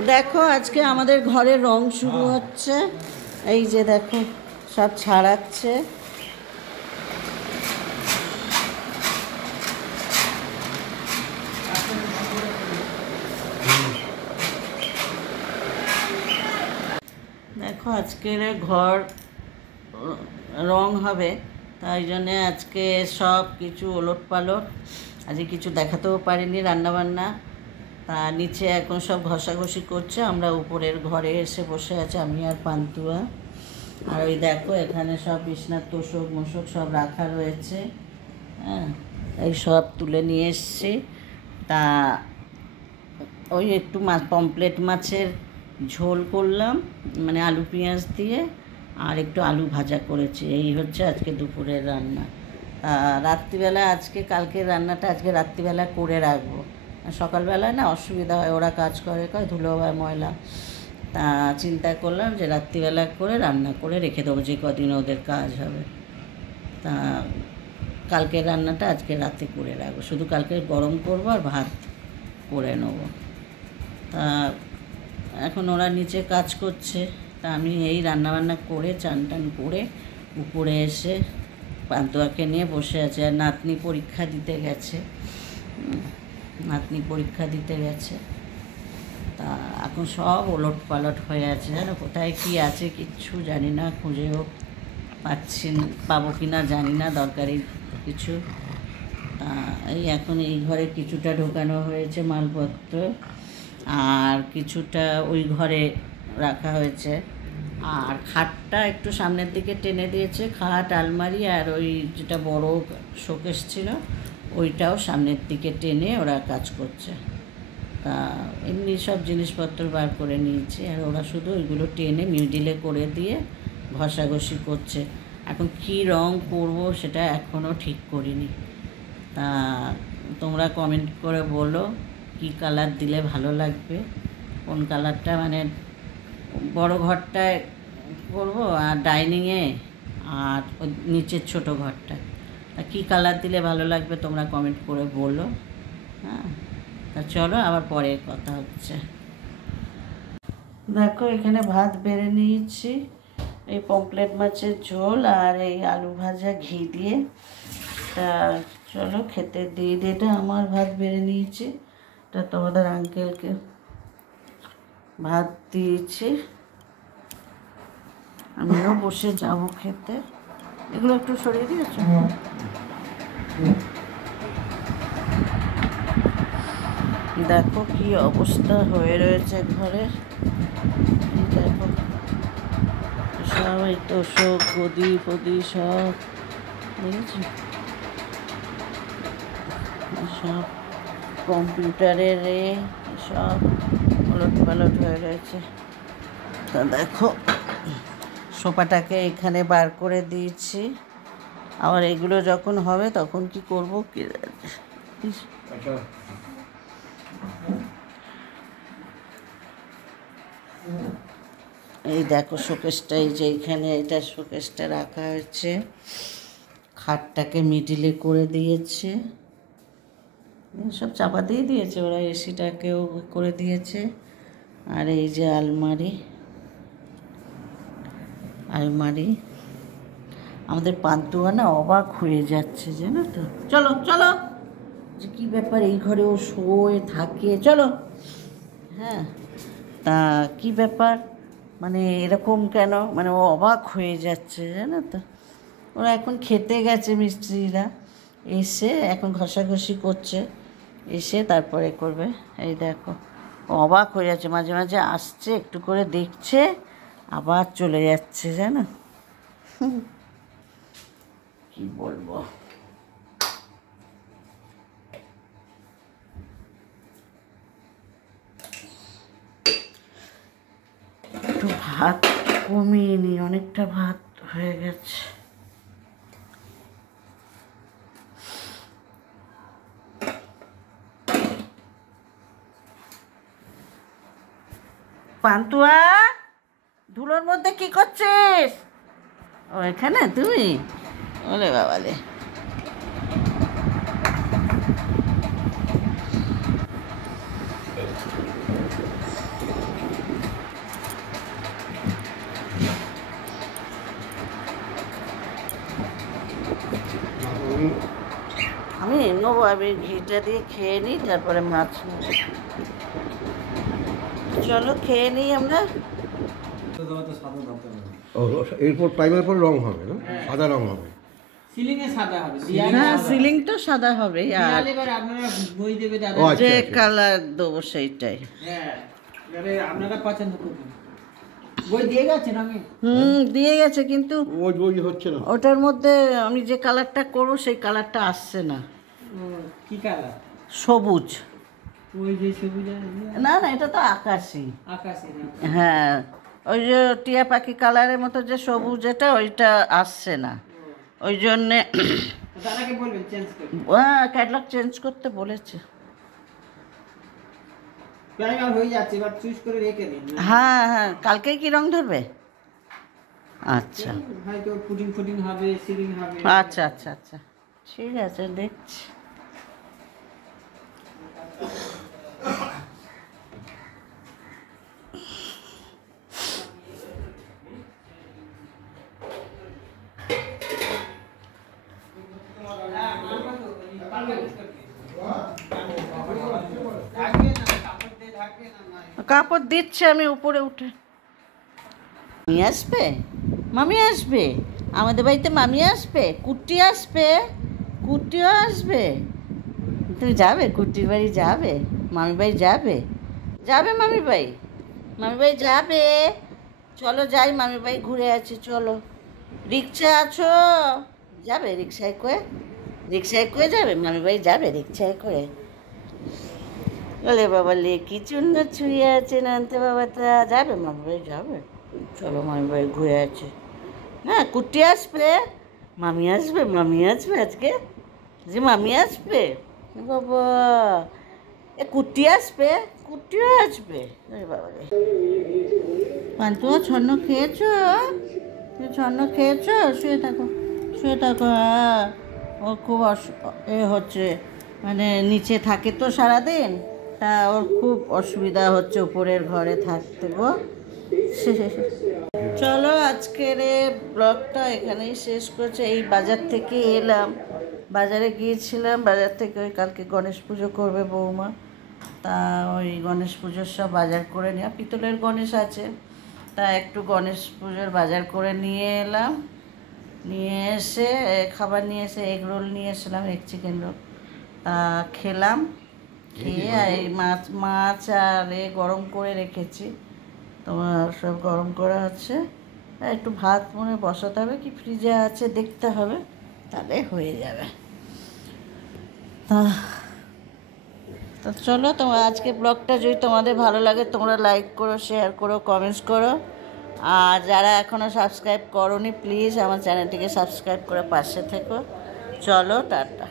দেখো আজকে আমাদের ঘরে রং শুরু হচ্ছে। এই যে দেখো সব ছাড়াচ্ছে। দেখো আজকের ঘর রং হবে, তাই জন্যে আজকে সব কিছু ওলটপালট। আজকে কিছু দেখাতেও পারিনি রান্নাবান্না। তা নিচে এখন সব ঘষাঘষি করছে, আমরা উপরের ঘরে এসে বসে আছি আমি আর পান্তুয়া। আর ওই দেখো এখানে সব বিছনার তোষক মোষক সব রাখা রয়েছে। হ্যাঁ, এই সব তুলে নিয়ে এসছি। তা ওই একটু পমফ্রেট মাছের ঝোল করলাম, মানে আলু পেঁয়াজ দিয়ে, আর একটু আলু ভাজা করেছি। এই হচ্ছে আজকে দুপুরের রান্না। রাত্রিবেলা আজকে কালকের রান্নাটা আজকে রাত্রিবেলা করে রাখবো। সকালবেলায় না অসুবিধা হয়, ওরা কাজ করে ধুলো হয় ময়লা। তা চিন্তা করলাম যে রাত্রিবেলা করে রান্না করে রেখে দেবো, যে কদিন ওদের কাজ হবে। তা কালকের রান্নাটা আজকে রাতে করে রাখবো, শুধু কালকে গরম করবো আর ভাত করে নেবো। তা এখন ওরা নিচে কাজ করছে, তা আমি এই রান্নাবান্না করে চান টান করে উপরে এসে পান্তুয়াকে নিয়ে বসে আছে। আর নাতনি পরীক্ষা দিতে গেছে, তা এখন সব ওলট পালট হয়ে আছে, জানো কোথায় কী আছে কিচ্ছু জানি না, খুঁজেও পাবো কি না জানি না দরকারি কিছু। এই এখন এই ঘরে কিছুটা ঢোকানো হয়েছে মালপত্র, আর কিছুটা ওই ঘরে রাখা হয়েছে। আর খাটটা একটু সামনের দিকে টেনে দিয়েছে, খাট আলমারি আর ওই যেটা বড় শোকেস ছিল ওইটাও সামনের দিকে টেনে ওরা কাজ করছে। তা এমনি সব জিনিসপত্র বার করে নিয়েছি, আর ওরা শুধু ওইগুলো টেনে মিডিলে করে দিয়ে ঘষাঘষি করছে। এখন কী রং করব সেটা এখনও ঠিক করিনি। তা তোমরা কমেন্ট করে বলো কী কালার দিলে ভালো লাগবে, কোন কালারটা, মানে বড় ঘরটায় করব আর ডাইনিংয়ে আর নিচের ছোট ঘরটা, তা কী কালার দিলে ভালো লাগবে তোমরা কমেন্ট করে বলো। হ্যাঁ, তা চলো আবার পরে কথা হচ্ছে। দেখো এখানে ভাত বেড়ে নিয়েছি, এই পমফ্রেট মাছের ঝোল আর এই আলু ভাজা ঘি দিয়ে। তা চলো খেতে দিয়ে দিয়ে, এটা আমার ভাত বেড়ে নিয়েছি, এটা তোমাদের আঙ্কেলকে ভাত দিয়েছি, আমিও বসে যাবো খেতে। এগুলো একটু সরিয়ে দিয়েছ। দেখো কি অবস্থা হয়ে রয়েছে ঘরের, দেখো সব এই তোষক গদি ফদি সব দেখেছি, সব কম্পিউটারের সব ওলট পালট হয়ে রয়েছে। তা দেখো সোফাটাকে এখানে বার করে দিয়েছি, আবার এগুলো যখন হবে তখন কি করব কি। এই দেখো শোকেসটা, এই যে এখানে এটা শোকেসটা রাখা হয়েছে, খাটটাকে মিডিলে করে দিয়েছে, সব চাপা দিয়ে দিয়েছে ওরা, এসিটাকেও করে দিয়েছে। আর এই যে আলমারি আমাদের পান্তুয়া না অবাক হয়ে যাচ্ছে, জানো তো। চলো চলো, যে কী ব্যাপার, এই ঘরে ও শোয়ে থাকে, চলো। হ্যাঁ, তা কী ব্যাপার, মানে এরকম কেন, মানে ও অবাক হয়ে যাচ্ছে, জানো তো। ওরা এখন খেতে গেছে মিস্ত্রিরা, এসে এখন ঘষাঘষি করছে, এসে তারপরে করবে। এই দেখো অবাক হয়ে যাচ্ছে, মাঝে মাঝে আসছে একটু করে দেখছে আবার চলে যাচ্ছে, জানো। কি বলবো, একটু ভাত কমিয়ে নি, অনেকটা ভাত হয়ে গেছে। পান্তুয়া ধুলোর মধ্যে কি করছিস? ও এখানে তুমি, ওলে বাবালে। নেবো, আমি ঘিটা দিয়ে খেয়ে নিই, তারপরে মাছ নেব। চলো খেয়ে নিই আমরা। এরপর টাইমের পর রং হবে না, সাদা রং হবে। সিলিংয়ে সাদা হবে, হ্যাঁ সিলিং তো সাদা হবে, আর এবার আপনারা বই দেবে দাদা। যে কালার দেবো সেইটাই। হ্যাঁ, এবারে আপনারা পছন্দ করবেন। বই দিয়ে গেছেন আমি? দিয়ে গেছে, কিন্তু ওই হচ্ছে না। ওটার মধ্যে আমি যে কালারটা করবো সেই কালারটা আসছে না। কি কালার? সবুজ। ওই যে সবুজ না না, এটা তো আকাশি। আকাশি না? হ্যাঁ, ওই যে টিয়া পাখি কালারের মতো যে সবুজ, এটা ওইটা আসছে না, ওই জন্যে দাদাকে বলবেন চেঞ্জ করতে। ক্যাটালগ চেঞ্জ করতে বলেছে। প্রাইমার হয়ে যাচ্ছে, এবার চুজ করে রেখে দিন। হ্যাঁ হ্যাঁ, কালকেই কি রং ধরবে? আচ্ছা হয়তো ফুটিং ফুটিং হবে, সিলিং হবে। আচ্ছা আচ্ছা আচ্ছা, ঠিক আছে, দেখছি। কাপড় দিচ্ছে, আমি উপরে উঠে। মামি আসবে, মামি আসবে, আমাদের বাড়িতে মামি আসবে, কুট্টি আসবে, কুট্টিও আসবে। তুমি যাবে কুট্টির বাড়ি? যাবে মামি বাড়ি? যাবে, যাবে মামি বাড়ি? মামি বাড়ি যাবে? চলো যাই, মামি বাড়ি ঘুরে আছি, চলো। রিক্সা আছো? যাবে রিক্সায় করে? রিক্সায় করে যাবে মামি বাড়ি? যাবে রিক্সায় করে? বলে বাবা লে কি চূর্ণ ছুঁয়ে আছে নানতে বাবাটা, যাবে মামি বাড়ি? যাবে, চলো মামি বাড়ি ঘুরে আছে। হ্যাঁ কুট্টি আসবে, মামি আসবে, মামি আসবে আজকে, যে মামি আসবে বাবা, এ কুট্টি আসবে, কুট্টিও আসবে। বাবা রে, পান্তুয়া ছন্ন খেয়েছো? তুমি ছন্ন খেয়েছো? শুয়ে থাকো, শুয়ে থাকো। হ্যাঁ, ও খুব হচ্ছে, মানে নিচে থাকে তো সারাদিন, তা ওর খুব অসুবিধা হচ্ছে উপরের ঘরে থাকতে গো। চলো আজকের ব্লগটা এখানেই শেষ করছে। এই বাজার থেকে এলাম, বাজারে গিয়েছিলাম, বাজার থেকে ওই কালকে গণেশ পুজো করবে বৌমা, তা ওই গণেশ পুজোর সব বাজার করে নেওয়া, পিতলের গণেশ আছে, তা একটু গণেশ পুজোর বাজার করে নিয়ে এলাম। নিয়ে এসে খাবার নিয়ে এসে এগ রোল নিয়ে এসেছিলাম, এগ চিকেন রোল, তা খেলাম। খেয়ে আর এই মাছ আর গরম করে রেখেছি, তোমার সব গরম করা আছে, একটু ভাত মনে বসাতে হবে, কি ফ্রিজে আছে দেখতে হবে, তাহলে হয়ে যাবে। তা চলো, তোমার আজকে ব্লগটা যদি তোমাদের ভালো লাগে তোমরা লাইক করো, শেয়ার করো, কমেন্টস করো, আর যারা এখনও সাবস্ক্রাইব করোনি প্লিজ আমার চ্যানেলটিকে সাবস্ক্রাইব করে পাশে থেকো। চলো টাটা।